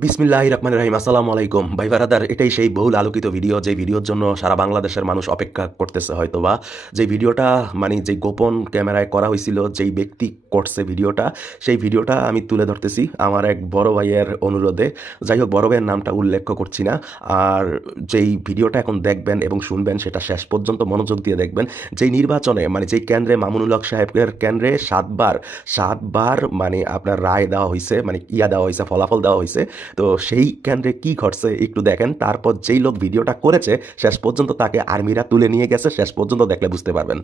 বিসমিল্লাহ রহমান রহিম আসসালামু আলাইকুম ভাই বারাদার, এটাই সেই বহুল আলোকিত ভিডিও, যে ভিডিওর জন্য সারা বাংলাদেশের মানুষ অপেক্ষা করতেছে হয়তো বা যে ভিডিওটা মানে যে গোপন ক্যামেরায় করা হয়েছিল, যেই ব্যক্তি করছে ভিডিওটা, সেই ভিডিওটা আমি তুলে ধরতেছি আমার এক বড় ভাইয়ের অনুরোধে। যাই হোক, বড় ভাইয়ের নামটা উল্লেখ করছি না। আর যেই ভিডিওটা এখন দেখবেন এবং শুনবেন, সেটা শেষ পর্যন্ত মনোযোগ দিয়ে দেখবেন। যেই নির্বাচনে মানে যেই কেন্দ্রে মামুনুল হক সাহেবের কেন্দ্রে সাতবার সাতবার মানে আপনার রায় দেওয়া হয়েছে মানে ইয়া দেওয়া হয়েছে ফলাফল দেওয়া হয়েছে তো সেই কেন্দ্রে কি ঘটছে একটু দেখেন। তারপর যেই লোক ভিডিওটা করেছে, শেষ পর্যন্ত তাকে আর্মিরা তুলে নিয়ে গেছে, শেষ পর্যন্ত দেখলে বুঝতে পারবেন।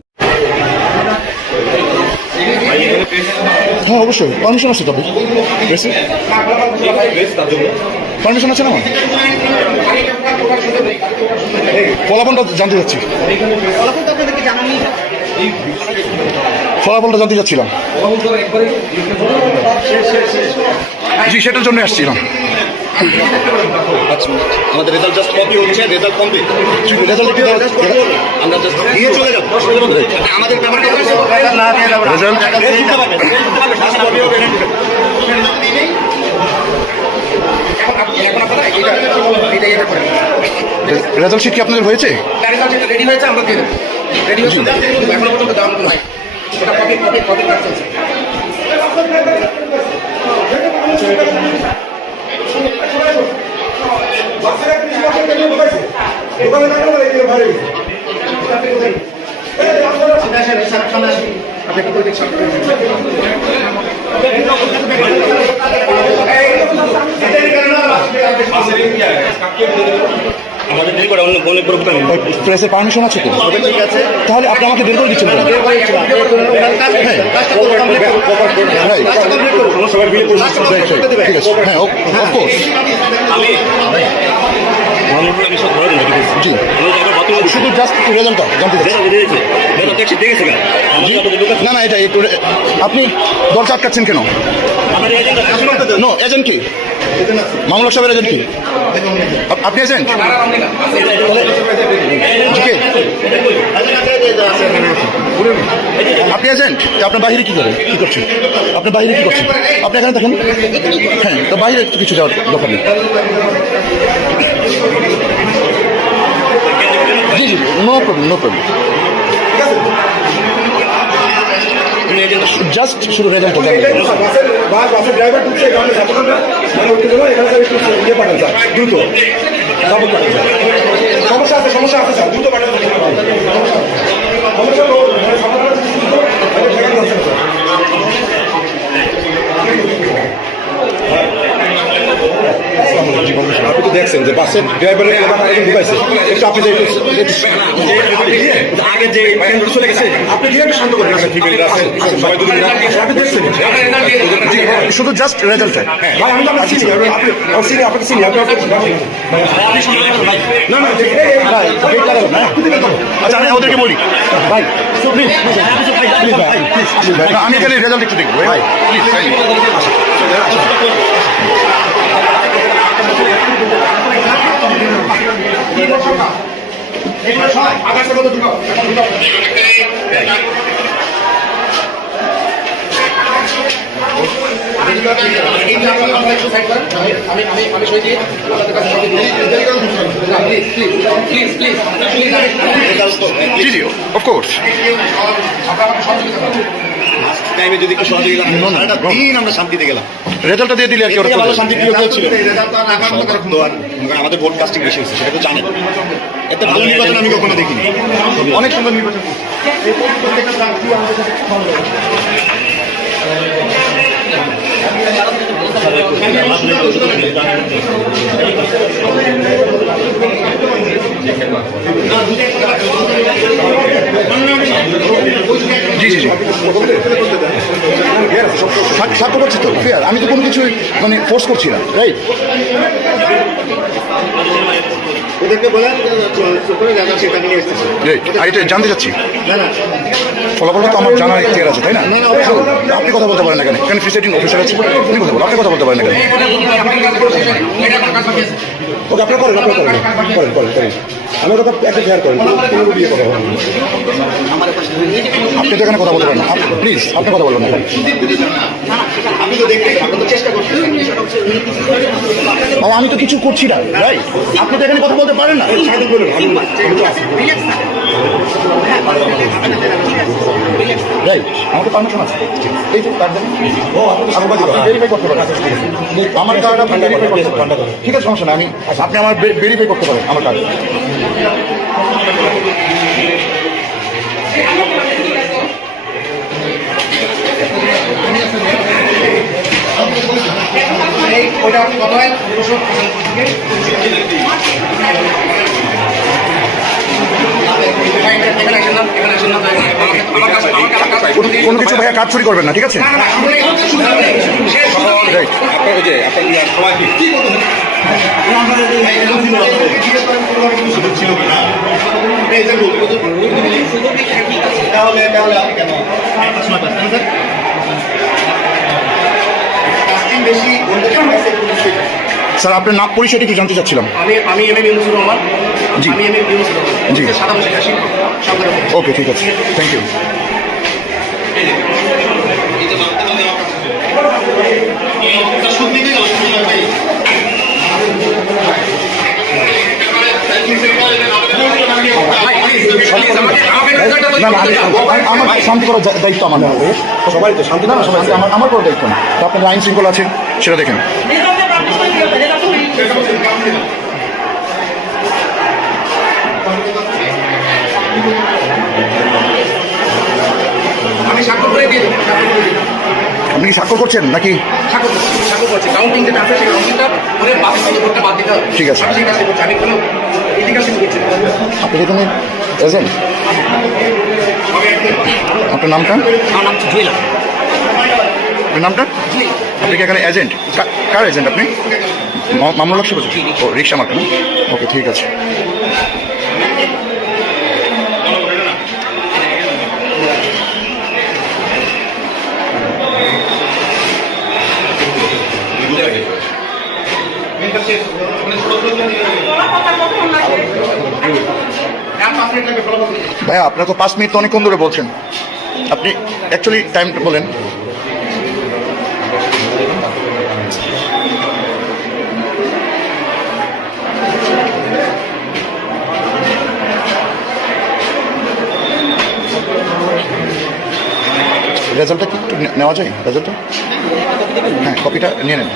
হ্যাঁ অবশ্যই। পারমিশন আছে তবে পারমিশন আছে না ফলাফলটা জানতে ফলাফলটা জানতে যাচ্ছিলাম। জি, সেটার জন্য আসছিলাম। আমাদের রেজাল্ট জাস্ট কপি হচ্ছে রেজাল্ট কমপ্লিট রেজাল্ট কি আমরা জাস্ট দিয়ে চলে যাব। আমাদের ব্যাপারটা রেজাল্ট রেজাল্ট শিট কি আপনাদের হয়েছে? রেডি হয়েছে আমরা দিয়ে দেবো। রেডি হয়েছে এখনও পর্যন্ত দেওয়া হয়। ওটা কপি কপি কপি কাজ চলছে বাচ্চারা কৃষি বাসের কেন বসে দোকানে কেন বলে কেউ ভারে আপনি আমাদের দেরি করে অন্য নেই। প্রেসের পারমিশন আছে তো? ঠিক আছে। তাহলে আপনি আমাকে বের করে দিচ্ছেন. ঠিক আছে। হ্যাঁ অফকোর্স আমি জি। শুধু জাস্ট রেজাল্টটা জানতে না না এটা একটু আপনি দরজা আটকাচ্ছেন কেন? নো এজেন্ট কি? মামলা সাহেবের এজেন্ট কি? আপনি কে? আপনি তা আপনার বাহিরে কি করেন কি করছেন? আপনার বাহিরে কি করছেন? আপনি এখানে দেখেন হ্যাঁ তো একটু কিছু যাওয়ার দরকার নেই। জি জি নো প্রবলেম নো প্রবলেম দেবো শুরু হয়ে যাবে ইয়ে দ্রুত। সমস্যা আছে সমস্যা আছে স্যার দ্রুত স্যার সমস্যা হলো মানে সাপোর্ট পাঠান দ্রুত আমাদের ঠেকাতে হচ্ছে না, স্যার আপনি দেখছেন যে বাসের ড্রাইভারের ঢুকাইছে একটু আপনি আগে যে চলে গেছে আপনি শান্ত করেন আচ্ছা ঠিক আছে আছেন আপনি দেখছেন শুধু জাস্ট রেজাল্টটা ভাই আমি তো আপনাকে চিনি আপনি চিনি আপনাকে চিনি আপনি না না। আচ্ছা আমি ওদেরকে বলি ভাই আমি এখানে রেজাল্ট একটু দেখব ভাই প্লিজ আকাশে কত ঢুকাও আমি আমি আমি দিয়ে আপনাদের কাছে সবই দিই প্লিজ প্লিজ প্লিজ প্লিজ জি জি অফকোর্স টাইমে যদি একটু সহযোগিতা সারাটা দিন আমরা শান্তিতে গেলাম। রেজাল্টটা দিয়ে দিলে আর কি ভালো শান্তি প্রিয় কেউ ছিল আমাদের ভোট কাস্টিং বেশি হচ্ছে সেটা তো জানেন। এত ভালো নির্বাচন আমি কখনো দেখিনি। অনেক সুন্দর নির্বাচন। সাত- করছি তো ফেয়ার আমি তো কোনো কিছু মানে ফোর্স করছি না রাইট এটা জানতে চাচ্ছি। ফলাফলটা তো আমার জানার ইতিহার আছে তাই না? আপনি কথা বলতে পারেন না কেন? প্রিসাইডিং অফিসার আছে। উনি কথা বলেন আপনি কথা বলতে পারেন না কেন? ওকে আপনার করেন আপনার করেন। করেন করেন করেন। আমি ওটা একটা শেয়ার করেন। কোনো বিয়ে করা। হবে আপনি তো এখানে কথা বলতে পারেন প্লিজ আপনি কথা বলবেন ভাই আমি তো কিছু করছি না রাইট? আপনি তো এখানে কথা বলতে পারেন না। রাইট আমাকে পারমিশন আছে। এই যে কার্ড আমার কার্ড আপনি ভেরিফাই করতে পারেন। ঠিক আছে। সমস্যা না আমি আপনি আমার ভেরিফাই করতে পারেন আমার কার্ড ওটা কত হয়? দুশো এখানে আসেন না এখানে আসেন না আমার কাছে আমার কাছে কোনো কিছু ভাইয়া কাজ চুরি করবেন না ঠিক আছে? তাহলে তাহলে আপনি কেন সময় পাচ্ছেন স্যার বেশি স্যার আপনার নাম পরিচয়টা কি জানতে চাচ্ছিলাম। আমি আমি এম এম ইউনুসুর রহমান। জি। আমি এম এম ইউনুসুর রহমান। জি। শিক্ষাসী সরকার ওকে ঠিক আছে। থ্যাংক ইউ আমার শান্তি করার দায়িত্ব আমার সবাই তো শান্তি না সবাই আমার আমার কোনো দায়িত্ব না আপনার আইন শৃঙ্খলা আছে সেটা দেখেন আমি স্বাক্ষর করে দিয়ে দেবো স্বাক্ষর করে দিয়ে আপনি কি স্বাক্ষর করছেন নাকি? স্বাক্ষর করছি স্বাক্ষর করছি। কাউন্টিং যেটা আছে সেই কাউন্টিংটা করে বাদ দিতে করতে বাদ দিতে হবে। ঠিক আছে। আমি সেই কাজটা করছি আমি কোনো ইলিগাল করছি আপনি কি এখানে এজেন্ট আপনার নামটা? আমার নাম জুয়েলা আপনার নামটা? আপনি কি এখানে এজেন্ট কার এজেন্ট আপনি? মামলা লাগছে বলছি ও রিক্সা মার্কা না ওকে ঠিক আছে। ভাইয়া আপনার তো পাঁচ মিনিট অনেকক্ষণ ধরে বলছেন। আপনি অ্যাকচুয়ালি টাইমটা বলেন। রেজাল্টটা কি একটু নেওয়া যায় রেজাল্টটা? হ্যাঁ কপিটা নিয়ে নেন।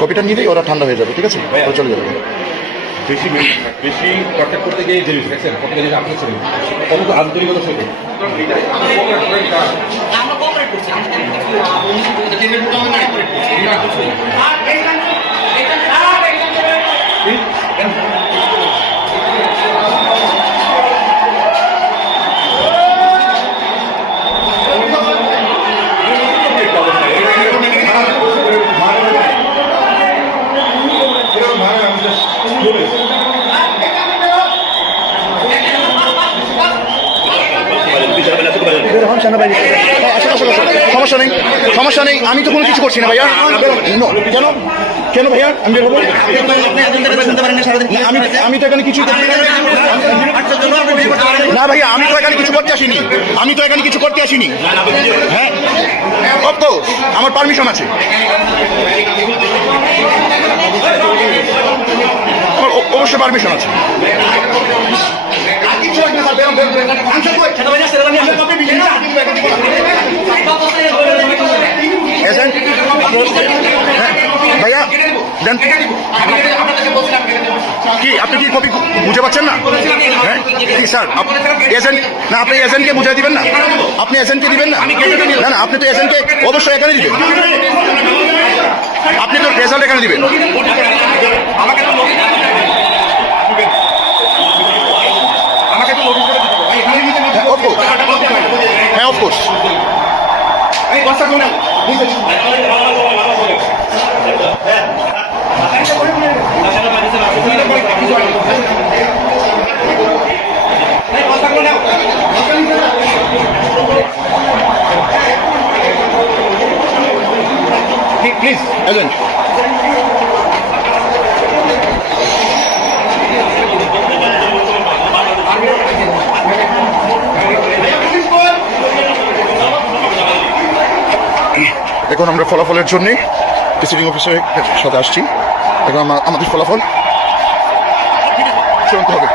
কপিটা নিলেই ওরা ঠান্ডা হয়ে যাবে ঠিক আছে? ওরা চলে যাবে। বেশি বেশি কন্ট্যাক্ট করতে গিয়ে যে দেখছেন কত জিনিস আপনি ছিলেন। কত আন্তরিকতার সাথে হ্যাঁ, আসুন, আসুন, আসুন। সমস্যা নেই সমস্যা নেই আমি তো কোনো কিছু করছি না ভাইয়া। কেন? কেন ভাইয়া? আমি বের হব আমি আমি তো এখানে কিছু না। না ভাইয়া আমি তো এখানে কিছু করতে আসিনি। আমি তো এখানে কিছু করতে আসিনি। হ্যাঁ? অফকোর্স আমার পারমিশন আছে। আমার অবশ্যই পারমিশন আছে এজেন্ট হ্যাঁ ভাইয়া দেন কি আপনি কি কপি বুঝে পাচ্ছেন না? হ্যাঁ? কি স্যার এজেন্ট না আপনি এজেন্টকে বুঝাই দিবেন না? আপনি এজেন্টকে দিবেন না? না না আপনি তো এজেন্টকে অবশ্যই এখানে দিবেন। আপনি তো রেজাল্ট এখানে দিবেন। হ্যাঁ অফকোর্স হ্যাঁ অফকোর্স প্লিজ এখন আমরা ফলাফলের জন্য প্রিসাইডিং অফিসারের সাথে আসছি। আমা- আমাদের ফলাফল? চূড়ান্ত হবে।